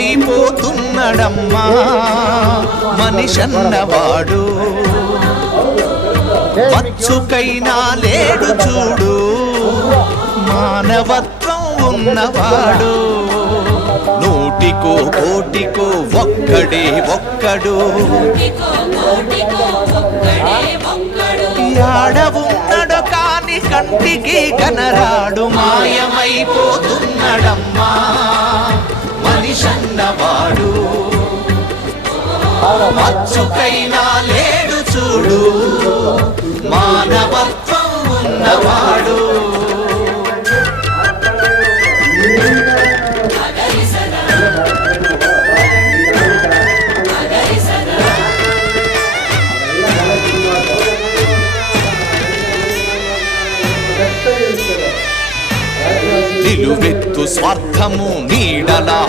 మాయమైపోతున్నడమ్మా మనిషన్నవాడు. మచ్చుకైనా లేడు చూడు మానవత్వం ఉన్నవాడు. నూటికో కోటికో ఒక్కడే ఒక్కడు యాడవున్నడు కాని కంటికి కనరాడు. మాయమైపోతున్నడమ్మా మనిషన్నవాడు. మచ్చుకైనా లేడు చూడు మానవత్వం ఉన్నవాడు. నిలువెత్తు స్వార్థము